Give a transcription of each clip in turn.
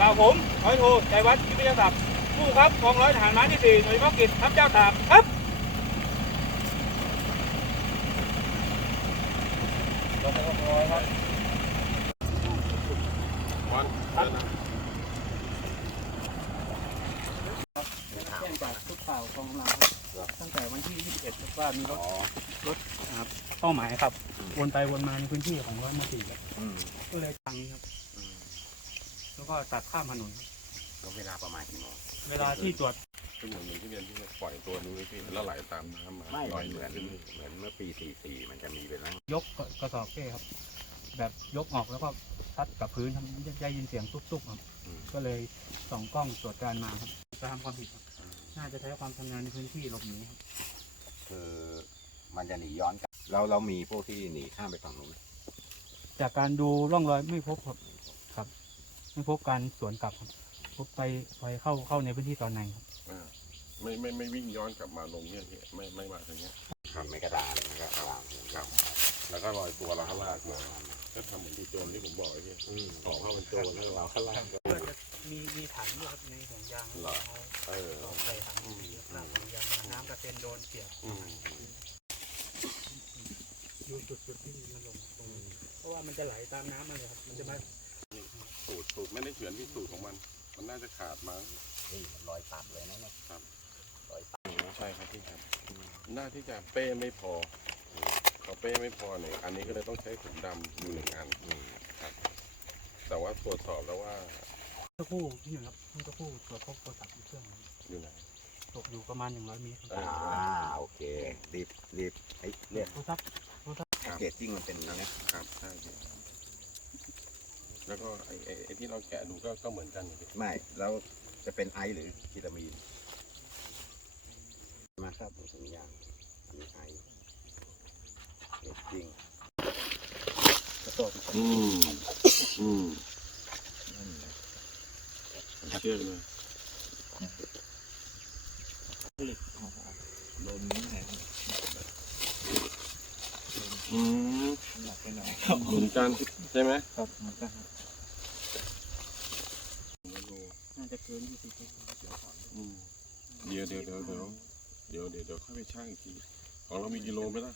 บ่าวผมรอยโทชัยวัฒน์ยุทธยศักดิ์ผู้ครับกองร้อยทหารม้าที่สี่หน่วยมอกิจทัพเจ้าตากครับ เป้าหมายครับ วนไปวนมาในพื้นที่ของร้อยมาสี่ก็เลยทางครับแล้วก็ตัดข้ามถนนเวลาประมาณกี่โมงเวลาที่ตรวจก็เหอนเ่มนที่เรียนที่ปล่อยตัวนู้นที่แล้วไหลาตามน้ำมาลอยเหมือนเหมือนเมื่อปีสี่สี่มันจะมีไปแล้วยกกระสอบเก้ครับ แบบยกออกแล้วก็ทัดกับพื้นทำใจยินเสียงตุ๊บตุ๊บก็เลยส่องกล้องตรวจการมาครับ จะทำความผิด น่าจะใช้ความทำางานในพื้นที่หลบหนีครับคือ มันจะหนีย้อนกลับเราเรามีพวกที่หนีข้ามไปฝั่งนู้นจากการดูร่องรอยไม่พบครับไม่พบการสวนกลับพบไปไปเข้าเข้าในพื้นที่ตอนไหนครับไม่ไม่ไม่วิ่งย้อนกลับมาลงเนี่ยไม่ไม่มาตรงเนี้ยทำไม่กระดานละครับกระานครับแล้วก็ลอยตัวเราข้างล่างก็ทำเหมือนที่โจรที่ผมบอกไอ้เนี่ยออกเข้าเป็นโจรแล้วเราข้างล่างมีมีถังเยอะครับในถังยางเราเออใส่ถังมีถังยางน้ำกระเซ็นโดนเกลี่ยอยู่จุดจุดที่มันลงตรงเพราะว่ามันจะไหลตามน้ำมาเลยครับมันจะมาูดสูดไม่ได้เฉือนที่สูดของมัน มันน่าจะขาดมั้งนี่รอยตัดเลยนะนีครับรอยตัดใช่ครับพี่ครับหน้าที่จะเป้ไม่พอเขาเป้ไม่พอเนี่ยอันนี้ก็เลยต้องใช้ถุงดำอยู่หนึ่งอันนี่ครับ แต่ว่าตรวจสอบแล้วว่าตะคู่ที่อยู่ครับตะคู่ตรวจพบโทรศัพท์เครื่องอยู่ไหนตกอยู่ประมาณหนึ่งร้อยเมตรอ่าโอเครีบรีบไอ้เนี่ยโทรศัพท์้ทรัพท์เกจจิ้งมันเป็นอย่านีครับแล้วก็ไอ้ไอ้ที่เราแกะดูก็ก็เหมือนกัน ไม่ แล้วจะเป็นไอหรือคีตามินมาคราบสองอย่างมีไอจริงกระตอกอืมอืมเชื่อเลยเหมือนกันใช่ไหมครับเหมือนกันครับเดี๋ยวเดี๋ยวเดี๋ยวเดี๋ยวเดี๋ยวเดี๋ยวเดี๋ยวค่อยไปช่างอีกทีของเรา มีกิโลไหมล่ะ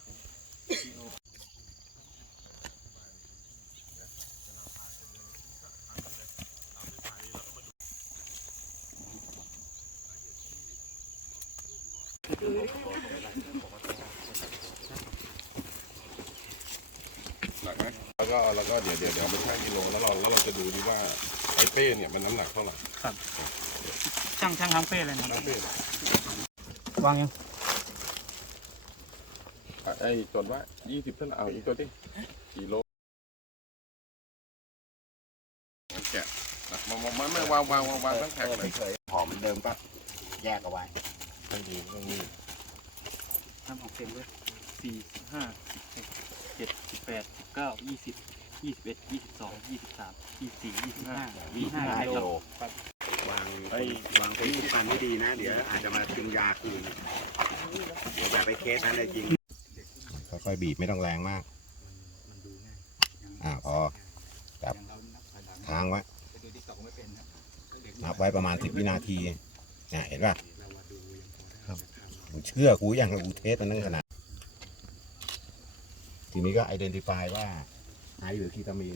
แล้วก็แล้วก็เดี๋ยวเดี๋ยวเดี๋ยวไปช่างกิโลแล้วเราแล้วเราจะดูดีว่าไอ้เป้เนี่ยมันน้ำหนักเท่าไหร่ครับช่างช่างทำเป้เลยนะวางยังไอ้ตัวว่า ยี่สิบเท่าไหร่เอาอีกตัวดิกี่โลมามามาวางวางวางวางทั้งแผงเลยเฉอมเหมือนเดิมปะแยกเอาไว้ตรงดี้ัรงดีทำ้าหกเซนเลยสี่ห้าเจ็ดสิบแปดสิบเก้ายี่สิบ21 22 23 24 25 25กิโลวางไวางคนที่ฟันไม่ดีนะ เดี๋ยวอาจจะมากินยาคืน เดี๋ยวแบบไปเคสนั้นเลยจริง ค่อยๆบีบไม่ต้องแรงมากอ่าพอจับทางไว้นับไว้ประมาณ 10 วินาทีเนี่ยเห็นป่ะเชื่อกูอย่างกูเทสตั้งขนาด ทีนี้ก็ไอดีนติฟายว่า还有其他问